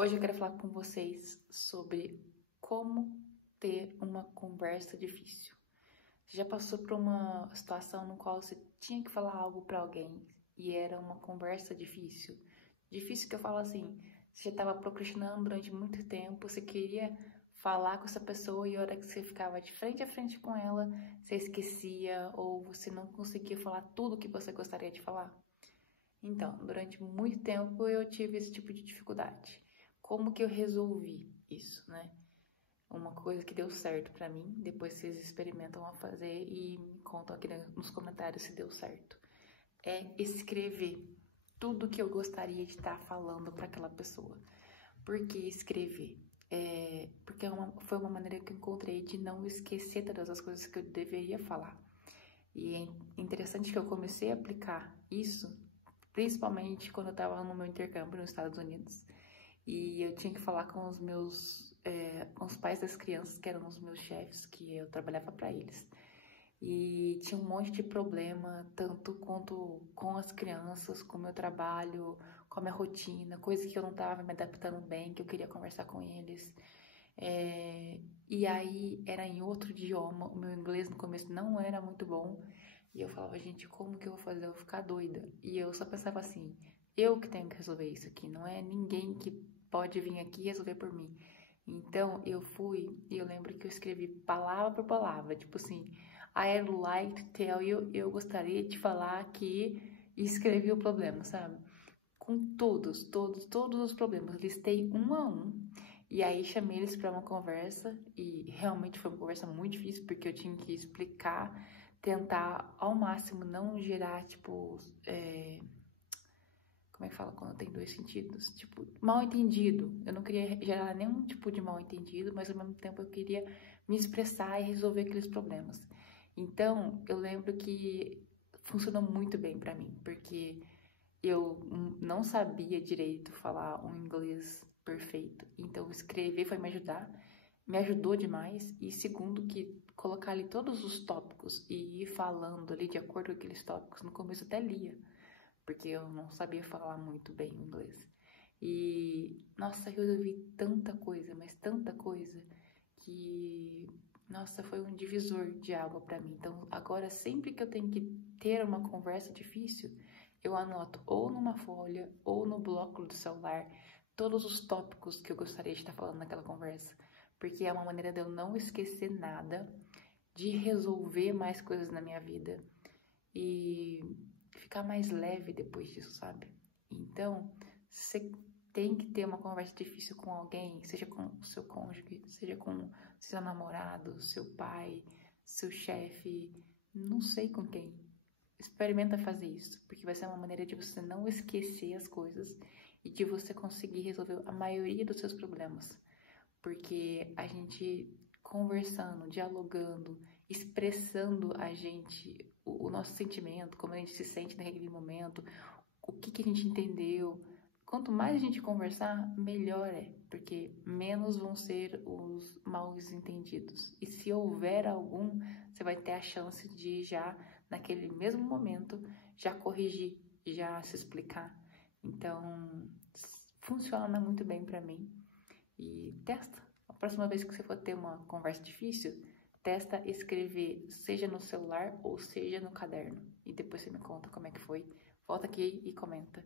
Hoje eu quero falar com vocês sobre como ter uma conversa difícil. Você já passou por uma situação no qual você tinha que falar algo para alguém e era uma conversa difícil? Difícil que eu falo assim, você já estava procrastinando durante muito tempo, você queria falar com essa pessoa e a hora que você ficava de frente a frente com ela, você esquecia ou você não conseguia falar tudo o que você gostaria de falar? Então, durante muito tempo eu tive esse tipo de dificuldade. Como que eu resolvi isso, né? Uma coisa que deu certo pra mim, depois vocês experimentam a fazer e me contam aqui nos comentários se deu certo. É escrever tudo que eu gostaria de estar falando para aquela pessoa. Por que escrever? Porque foi uma maneira que eu encontrei de não esquecer todas as coisas que eu deveria falar. E é interessante que eu comecei a aplicar isso, principalmente quando eu estava no meu intercâmbio nos Estados Unidos. E eu tinha que falar com com os pais das crianças, que eram os meus chefes, que eu trabalhava para eles. E tinha um monte de problema, tanto quanto com as crianças, com o meu trabalho, com a minha rotina, coisas que eu não estava me adaptando bem, que eu queria conversar com eles. E aí era em outro idioma, o meu inglês no começo não era muito bom. E eu falava, gente, como que eu vou fazer? Eu vou ficar doida. E eu só pensava assim, eu que tenho que resolver isso aqui, não é ninguém que pode vir aqui e resolver por mim. Então eu fui e eu lembro que eu escrevi palavra por palavra, tipo assim, I'd like to tell you, eu gostaria de falar que, e escrevi o problema, sabe? Com todos os problemas, listei um a um. E aí chamei eles para uma conversa e realmente foi uma conversa muito difícil porque eu tinha que explicar, tentar ao máximo não gerar, tipo, como é que fala quando tem dois sentidos? Tipo, mal entendido. Eu não queria gerar nenhum tipo de mal entendido, mas ao mesmo tempo eu queria me expressar e resolver aqueles problemas. Então, eu lembro que funcionou muito bem para mim, porque eu não sabia direito falar um inglês perfeito. Então, escrever foi me ajudou demais. E segundo, que colocar ali todos os tópicos e ir falando ali de acordo com aqueles tópicos, no começo até lia, porque eu não sabia falar muito bem inglês. E, nossa, eu resolvi tanta coisa, mas tanta coisa, que, nossa, foi um divisor de água para mim. Então, agora, sempre que eu tenho que ter uma conversa difícil, eu anoto ou numa folha ou no bloco do celular todos os tópicos que eu gostaria de estar falando naquela conversa, porque é uma maneira de eu não esquecer nada, de resolver mais coisas na minha vida e ficar mais leve depois disso, sabe? Então, você tem que ter uma conversa difícil com alguém, seja com o seu cônjuge, seja com seu namorado, seu pai, seu chefe, não sei com quem. Experimenta fazer isso, porque vai ser uma maneira de você não esquecer as coisas e de você conseguir resolver a maioria dos seus problemas. Porque a gente conversando, dialogando, expressando o nosso sentimento, como a gente se sente naquele momento, o que a gente entendeu. Quanto mais a gente conversar, melhor é, porque menos vão ser os mal entendidos. E se houver algum, você vai ter a chance de já, naquele mesmo momento, já corrigir, já se explicar. Então, funciona muito bem pra mim. E testa. A próxima vez que você for ter uma conversa difícil, testa escrever, seja no celular ou seja no caderno. E depois você me conta como é que foi. Volta aqui e comenta,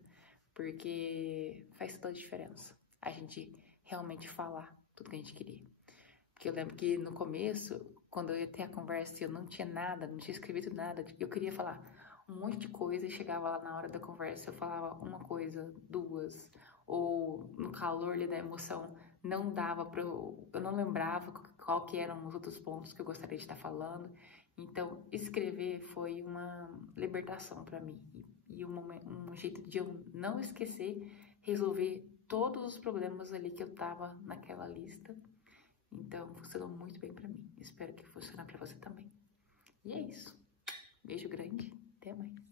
porque faz toda a diferença a gente realmente falar tudo que a gente queria. Porque eu lembro que no começo, quando eu ia ter a conversa e eu não tinha nada, não tinha escrito nada, eu queria falar um monte de coisa e chegava lá na hora da conversa, eu falava uma coisa, duas, ou no calor ali da emoção, não dava para eu não lembrava qual que eram os outros pontos que eu gostaria de estar falando. Então, escrever foi uma libertação para mim e um jeito de eu não esquecer, resolver todos os problemas ali que eu tava naquela lista. Então, funcionou muito bem para mim. Espero que funcione para você também. E é isso. Beijo grande. Até mais.